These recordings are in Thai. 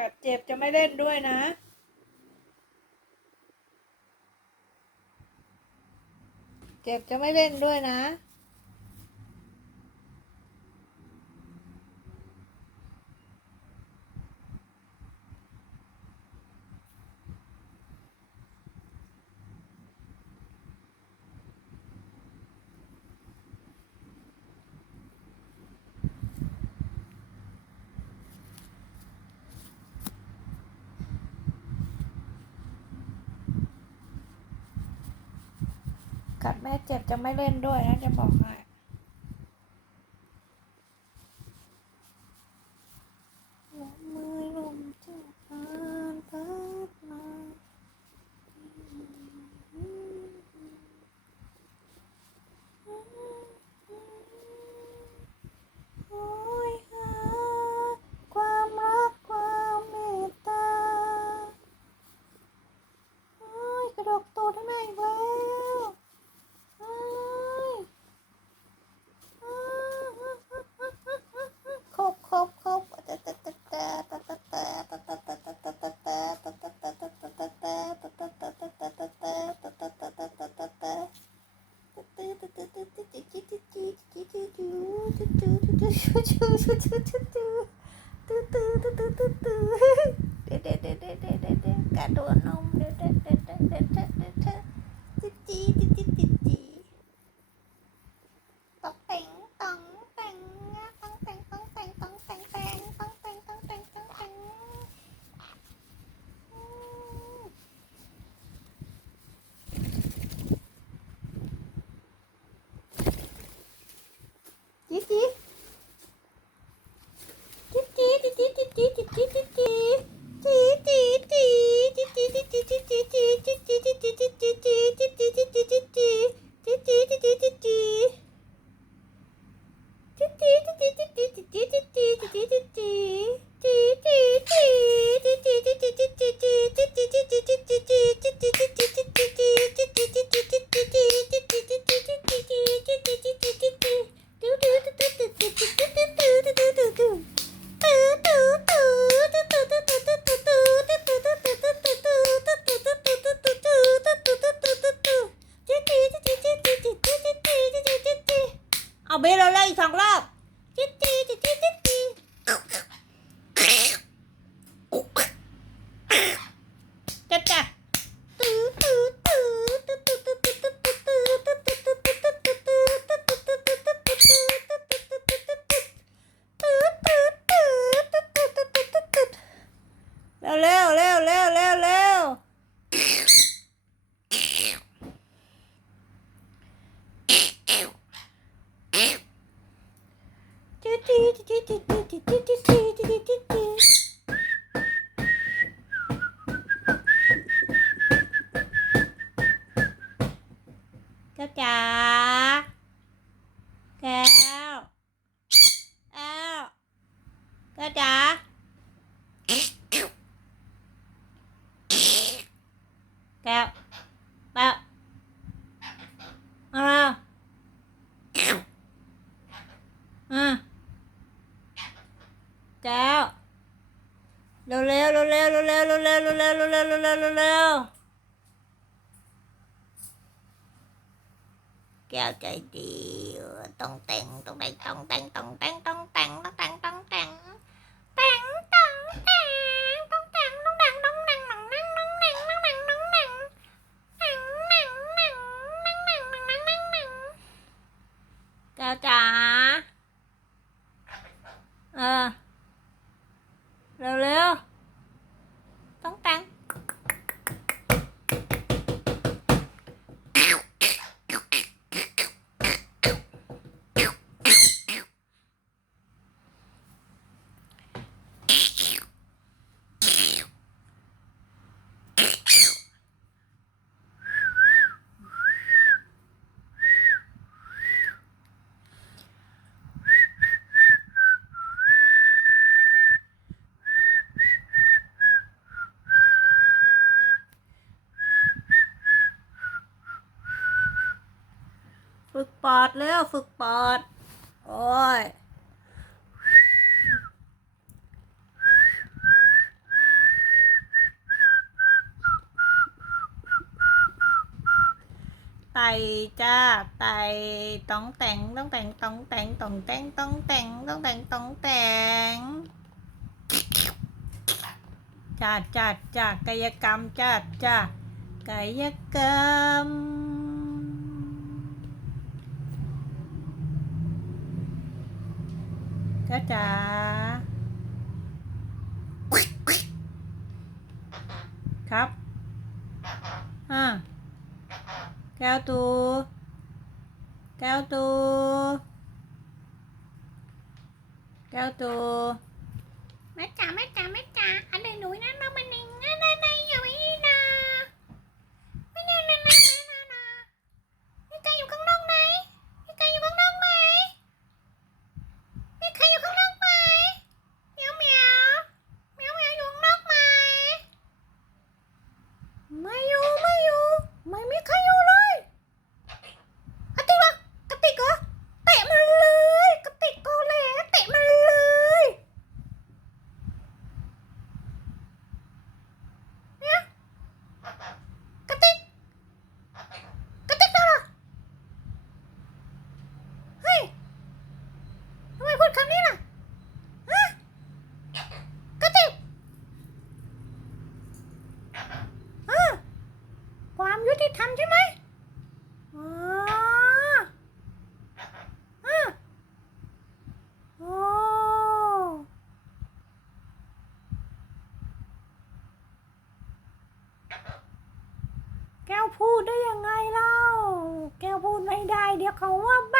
กัดเจ็บจะไม่เล่นด้วยนะ เจ็บจะไม่เล่นด้วยนะัตว์แม่เจ็บจะไม่เล่นด้วยนะจะบอกให้ ชูชูชูชูชูชูตื้อตื้ตื้ตื้ตื้อตื้เด็ดเด็ดเด็ดเด็ดเด็ดเด็ดกะโดดนมเด็เด็ดเด็ดเด็ดเด็ดเด็ดเด็ดเด็ดจิ๊จีจิ๊จีจิ๊จีตอกต่องต่งต้องต่องต่องต่งต่องต่องต่องต่งจิ๊จี do, do, do, do. ก้วจ๋าแก้วแก้วแก้วจ๋า เร็วเร็วเร็วเร็วเร็วเร็วเร็วเร็วเร็วเร็วเร็วเร็วเร็วเร็วแก้วใจดีต้องแต่งต้องแต่งต้องแต่งต้องแต่งต้องแต่ง อดแล้วฝึกปอด โอ้ยไตจ้าไตต้องแต่งต้องแต่งต้องแต่งต้องแต่งต้องแต่งต้องแต่งต้องแต่งจัดจัดจัดกายกรรมจัดจ้ากายกรรม จ้าจ๋าครับอ่าแก้วตูแก้วตูแก้วตูแม่จ๋าแม่จ๋าแม่จ๋าอะไรนหนูนั่นมรามันิง ยุติธรรมใช่ไหมอ๋ออะโอ้แก้วพูดได้ยังไงเล่า แก้วพูดไม่ได้ เดี๋ยวเขาว่าบ้า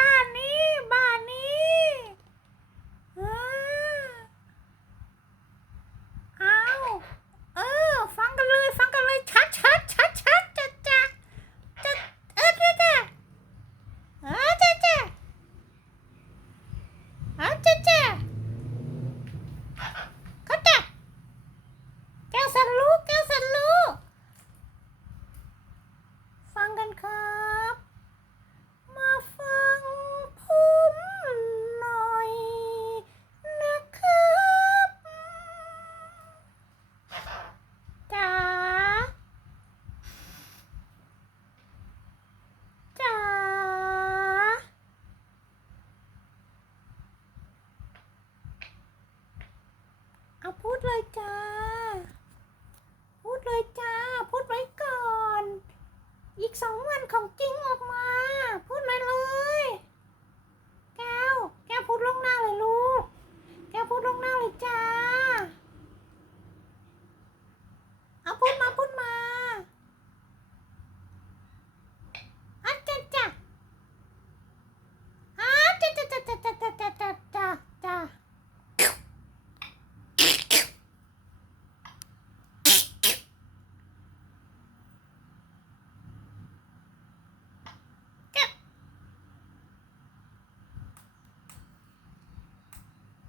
ของจริงออกมา พูดมาเลย